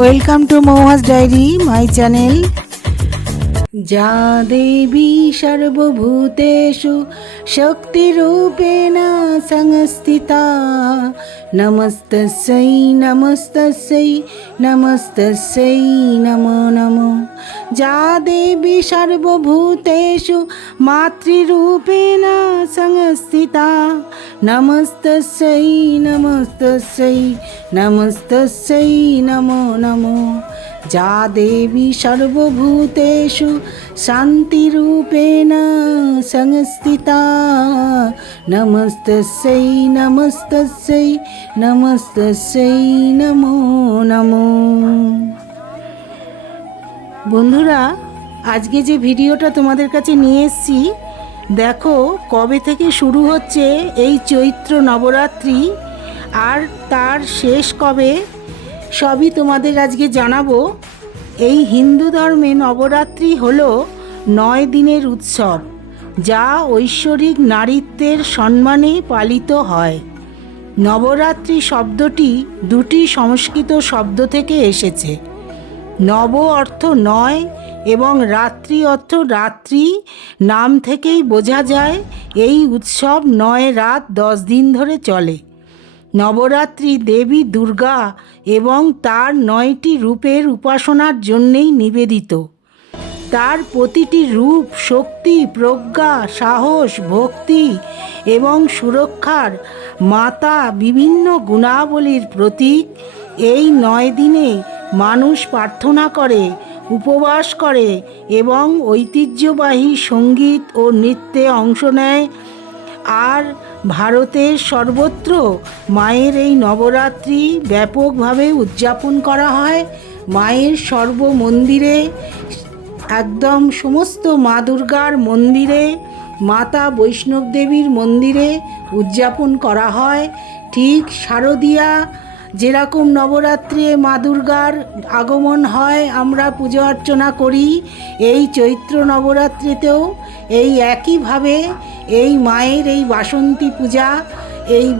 Welcome to মৌহাস diary my channel. যা দেবী সর্বভূতেষু শক্তিরূপেণ সংস্থিতা নমস্তস্যৈ নমস্তস্যৈ নমস্তস্যৈ নমো নমো। যা দেবী সর্বভূতেষু মাতৃরূপেণ সংস্থিতা নমস্তস্যৈ নমস্তস্যৈ নমস্তস্যৈ নমো নমো। যা দেবী সর্বভূতেষু শান্তিরূপেণ সংস্থিতা নমস্তস্যৈ নমস্তস্যৈ নমস্তস্যৈ নমো নমো। বন্ধুরা, আজকে যে ভিডিওটা তোমাদের কাছে নিয়ে এসেছি, দেখো কবে থেকে শুরু হচ্ছে এই চৈত্র নবরাত্রি আর তার শেষ কবে সবই তোমাদের আজকে জানাবো। এই হিন্দু ধর্মে নবরাত্রি হলো 9 দিনের উৎসব, যা ঐশ্বরিক নারীত্বের সম্মানে পালিত হয়। নবরাত্রি শব্দটি দুটি সংস্কৃত শব্দ থেকে এসেছে। নব অর্থ 9 এবং রাত্রি অর্থ রাত্রি। নাম থেকেই বোঝা যায় এই উৎসব 9 রাত 10 দিন ধরে চলে। নবরাত্রি দেবী দুর্গা এবং তার 9টি রূপের উপাসনার জন্যেই নিবেদিত। তার প্রতিটি রূপ শক্তি, প্রজ্ঞা, সাহস, ভক্তি এবং সুরক্ষার মাতা বিভিন্ন গুণাবলীর প্রতীক। এই 9 দিনে মানুষ প্রার্থনা করে, উপবাস করে এবং ঐতিহ্যবাহী সঙ্গীত ও নৃত্যে অংশ নেয়। আর ভারতের সর্বত্র মায়ের এই নবরাত্রি ব্যাপকভাবে উদযাপন করা হয়। মায়ের সর্ব মন্দিরে, একদম সমস্ত মা দুর্গার মন্দিরে, মাতা বৈষ্ণব দেবীর মন্দিরে উদযাপন করা হয়। ঠিক শারদীয়া যেরকম নবরাত্রে মা দুর্গার আগমন হয়, আমরা পুজো অর্চনা করি, এই চৈত্র নবরাত্রিতেও এই একইভাবে এই মায়ের এই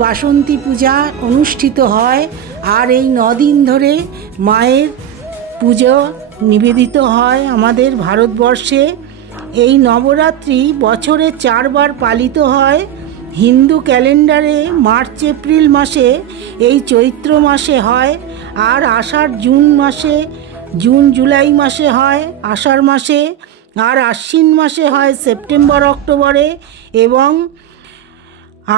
বাসন্তী পূজা অনুষ্ঠিত হয়। আর এই 9 দিন ধরে মায়ের পুজো নিবেদিত হয় আমাদের ভারতবর্ষে। এই নবরাত্রি বছরে 4 বার পালিত হয়। হিন্দু ক্যালেন্ডারে মার্চ এপ্রিল মাসে এই চৈত্র মাসে হয়, আর আষাঢ় জুন জুলাই মাসে হয় আষাঢ় মাসে, আর আশ্বিন মাসে হয় সেপ্টেম্বর অক্টোবরে, এবং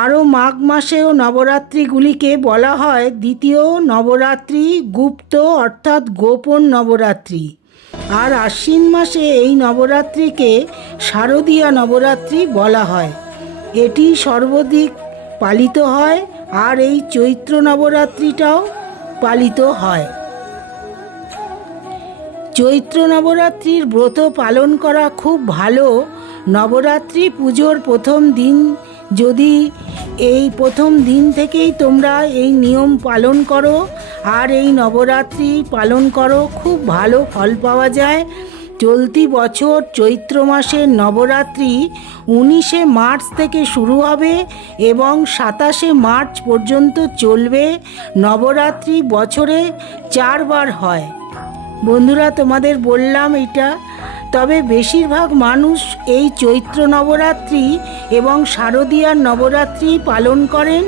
আরও মাঘ মাসেও নবরাত্রিগুলিকে বলা হয় দ্বিতীয় নবরাত্রি, গুপ্ত অর্থাৎ গোপন নবরাত্রি। আর আশ্বিন মাসে এই নবরাত্রিকে শারদীয়া নবরাত্রি বলা হয়। এটি সর্বাধিক পালিত হয়, আর এই চৈত্র নবরাত্রিটাও পালিত হয়। চৈত্র নবরাত্রির ব্রত পালন করা খুব ভালো। নবরাত্রি পুজোর প্রথম দিন, যদি এই প্রথম দিন থেকেই তোমরা এই নিয়ম পালন করো আর এই নবরাত্রি পালন করো, খুব ভালো ফল পাওয়া যায়। চলতি বছর চৈত্র মাসের নবরাত্রি 19শে মার্চ থেকে শুরু হবে এবং 27শে মার্চ পর্যন্ত চলবে। নবরাত্রি বছরে 4 বার হয়। বন্ধুরা, তোমাদের বললাম এটা, তবে বেশিরভাগ মানুষ এই চৈত্র নবরাত্রি এবং শারদীয়ার নবরাত্রি পালন করেন,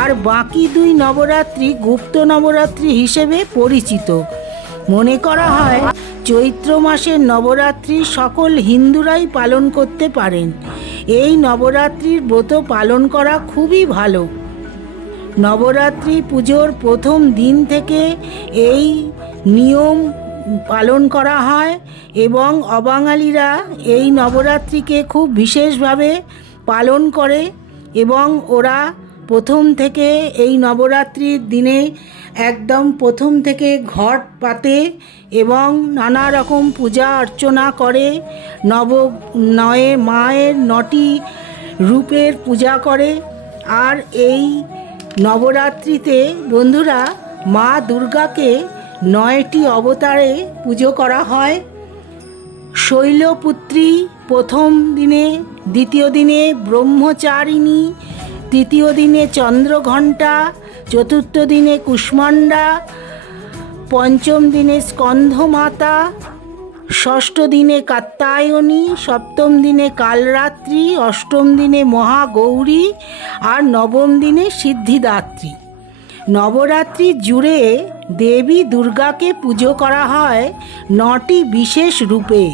আর বাকি 2 নবরাত্রি গুপ্ত নবরাত্রি হিসেবে পরিচিত। মনে করা হয় চৈত্র মাসের নবরাত্রি সকল হিন্দুরাই পালন করতে পারেন। এই নবরাত্রির ব্রত পালন করা খুবই ভালো। নবরাত্রি পুজোর প্রথম দিন থেকে এই নিয়ম পালন করা হয় এবং অবাঙালিরা এই নবরাত্রিকে খুব বিশেষভাবে পালন করে, এবং ওরা প্রথম থেকে এই নবরাত্রির দিনে একদম প্রথম থেকে ঘট পাতে এবং নানা রকম পূজা অর্চনা করে। মায়ের 9টি রূপের পূজা করে। আর এই নবরাত্রিতে বন্ধুরা মা দুর্গাকে 9টি অবতারে পুজো করা হয়। শৈলপুত্রী প্রথম দিনে, দ্বিতীয় দিনে ব্রহ্মচারিণী, তৃতীয় দিনে চন্দ্রঘণ্টা, চতুর্থ দিনে কুষ্মাণ্ডা, পঞ্চম দিনে স্কন্ধমাতা, ষষ্ঠ দিনে কাত্যায়নী, সপ্তম দিনে কালরাত্রি, অষ্টম দিনে মহাগৌরী আর নবম দিনে সিদ্ধিদাত্রী। নবরাত্রি জুড়ে দেবী দুর্গাকে পুজো করা হয় 9টি বিশেষ রূপে।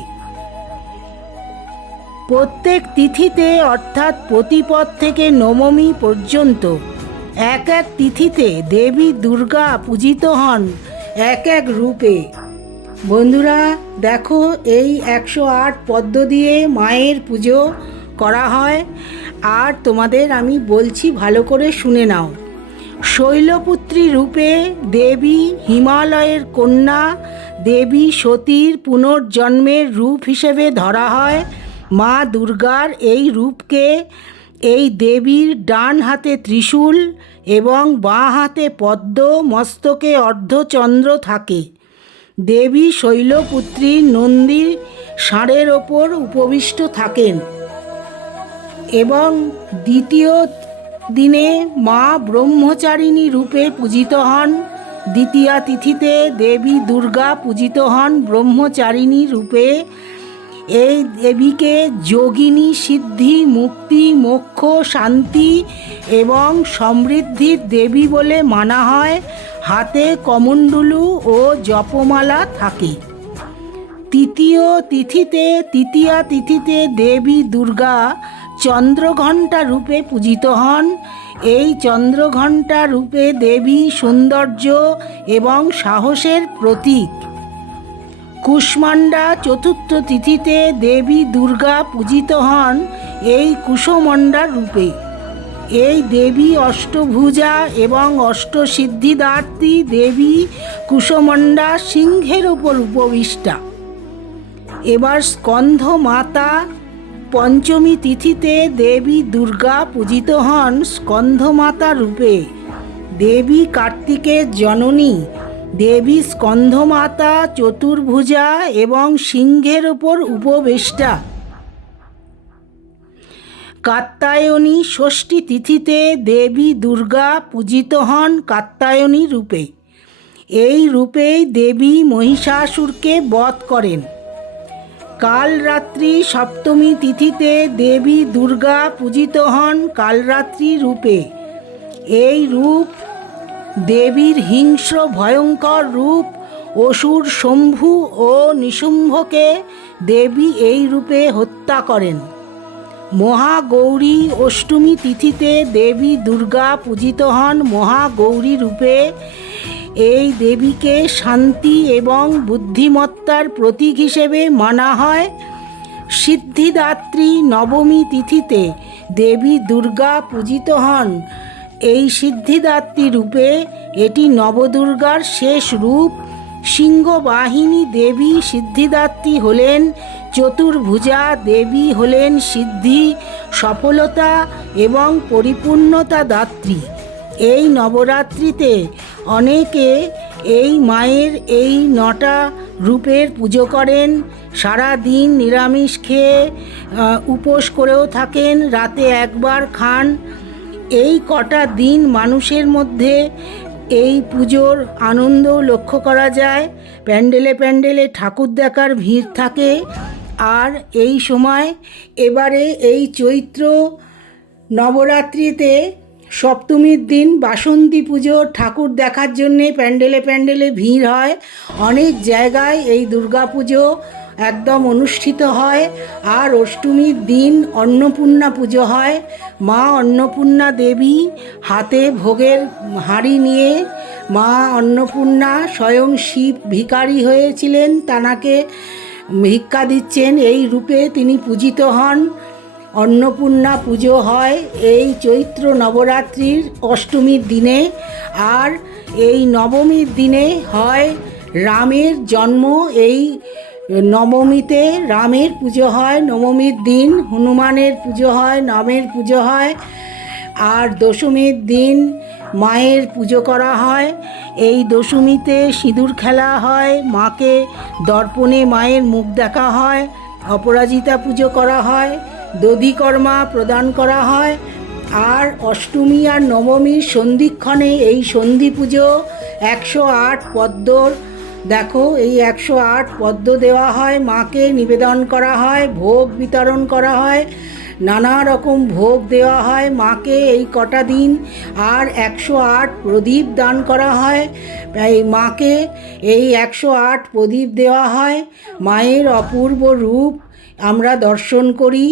প্রত্যেক তিথিতে অর্থাৎ প্রতিপদ থেকে নবমী পর্যন্ত এক এক তিথিতে দেবী দুর্গা পূজিত হন এক এক রূপে। বন্ধুরা দেখো, এই 108 পদ্ম দিয়ে মায়ের পুজো করা হয়। আর তোমাদের আমি বলছি, ভালো করে শুনে নাও। শৈলপুত্রী রূপে দেবী হিমালয়ের কন্যা দেবী সতীর পুনর্জন্মের রূপ হিসেবে ধরা হয়। মা দুর্গার এই রূপকে এই দেবীর ডান হাতে ত্রিশূল এবং বাঁ হাতে পদ্ম, মস্তকে অর্ধচন্দ্র থাকে। দেবী শৈলপুত্রী নন্দীর ষাঁড়ের ওপর উপবিষ্ট থাকেন এবং দ্বিতীয় দিনে মা ব্রহ্মচারিণী রূপে পূজিত হন। দ্বিতীয়া তিথিতে দেবী দুর্গা পূজিত হন ব্রহ্মচারিণী রূপে। এই দেবীকে যোগিনী, সিদ্ধি, মুক্তি, মোক্ষ, শান্তি এবং সমৃদ্ধির দেবী বলে মানা হয়। হাতে কমণ্ডলু ও জপমালা থাকে। তৃতীয়া তিথিতে দেবী দুর্গা চন্দ্রঘণ্টা রূপে পূজিত হন। এই চন্দ্রঘণ্টা রূপে দেবী সৌন্দর্য এবং সাহসের প্রতীক। কুষ্মাণ্ডা চতুর্থ তিথিতে দেবী দুর্গা পূজিত হন এই কুশমণ্ডা রূপে। এই দেবী অষ্টভুজা এবং অষ্টসিদ্ধিদাত্রী দেবী কুশমণ্ডা সিংহের ওপর উপবিষ্টা। এবার স্কন্ধমাতা পঞ্চমী তিথিতে দেবী দুর্গা পূজিত হন স্কন্ধমাতা রূপে। দেবী কার্তিকের জননী দেবী স্কন্ধমাতা চতুর্ভুজা এবং সিংহের ওপর উপবেষ্টা। কাত্যায়নী ষষ্ঠী তিথিতে দেবী দুর্গা পূজিত হন কাত্যায়নী রূপে। এই রূপেই দেবী মহিষাসুরকে বধ করেন। কালরাত্রি সপ্তমী তিথিতে দেবী দুর্গা পূজিত হন কালরাত্রি রূপে। এই রূপ দেবীর হিংস্র ভয়ঙ্কর রূপ। অসুর শম্ভু ও নিশুম্ভকে দেবী এই রূপে হত্যা করেন। মহাগৌরী অষ্টমী তিথিতে দেবী দুর্গা পূজিত হন মহাগৌরী রূপে। এই দেবীকে শান্তি এবং বুদ্ধিমত্তার প্রতীক হিসেবে মানা হয়। সিদ্ধিদাত্রী নবমী তিথিতে দেবী দুর্গা পূজিত হন এই সিদ্ধিদাত্রী রূপে। এটি নবদুর্গার শেষ রূপ। সিংহবাহিনী দেবী সিদ্ধিদাত্রী হলেন চতুর্ভুজা দেবী, হলেন সিদ্ধি, সফলতা এবং পরিপূর্ণতা দাত্রী। এই নবরাত্রিতে অনেকে এই মায়ের এই 9টা রূপের পুজো করেন। সারা দিন নিরামিষ খেয়ে উপোস করেও থাকেন, রাতে একবার খান। এই কটা দিন মানুষের মধ্যে এই পুজোর আনন্দ লক্ষ্য করা যায়। প্যান্ডেলে প্যান্ডেলে ঠাকুর দেখার ভিড় থাকে। আর এই সময় এবারে এই চৈত্র নবরাত্রিতে সপ্তমীর দিন বাসন্তী পুজো ঠাকুর দেখার জন্যে প্যান্ডেলে প্যান্ডেলে ভিড় হয়। অনেক জায়গায় এই দুর্গা পুজো একদম অনুষ্ঠিত হয়। আর অষ্টমীর দিন অন্নপূর্ণা পুজো হয়। মা অন্নপূর্ণা দেবী হাতে ভোগের হাঁড়ি নিয়ে, মা অন্নপূর্ণা স্বয়ং শিব ভিখারি হয়েছিলেন, তানাকে ভিক্ষা দিচ্ছেন, এই রূপে তিনি পূজিত হন। অন্নপূর্ণা পুজো হয় এই চৈত্র নবরাত্রির অষ্টমীর দিনে। আর এই নবমীর দিনে হয় রামের জন্ম। এই নবমীতে রামের পুজো হয়। নবমীর দিন হনুমানের পুজো হয়, নামের পুজো হয়। আর দশমীর দিন মায়ের পুজো করা হয়। এই দশমীতে সিঁদুর খেলা হয়, মাকে দর্পণে মায়ের মুখ দেখা হয়, অপরাজিতা পুজো করা হয়, দধিকর্মা প্রদান করা হয়। আর অষ্টমী আর নবমীর সন্ধিক্ষণে এই সন্ধি পুজো 108 পদ্মর, দেখো এই 108 পদ্ম দেওয়া হয়, মাকে নিবেদন করা হয়, ভোগ বিতরণ করা হয়, নানা রকম ভোগ দেওয়া হয় মাকে এই কটা দিন। আর 108 প্রদীপ দান করা হয়, এই মাকে এই 108 প্রদীপ দেওয়া হয়। মায়ের অপূর্ব রূপ আমরা দর্শন করি।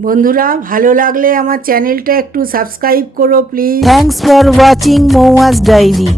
বন্ধুরা, ভালো লাগলে আমার চ্যানেলটা একটু সাবস্ক্রাইব করো প্লিজ। থ্যাঙ্কস ফর ওয়াচিং মৌয়াস ডায়েরি।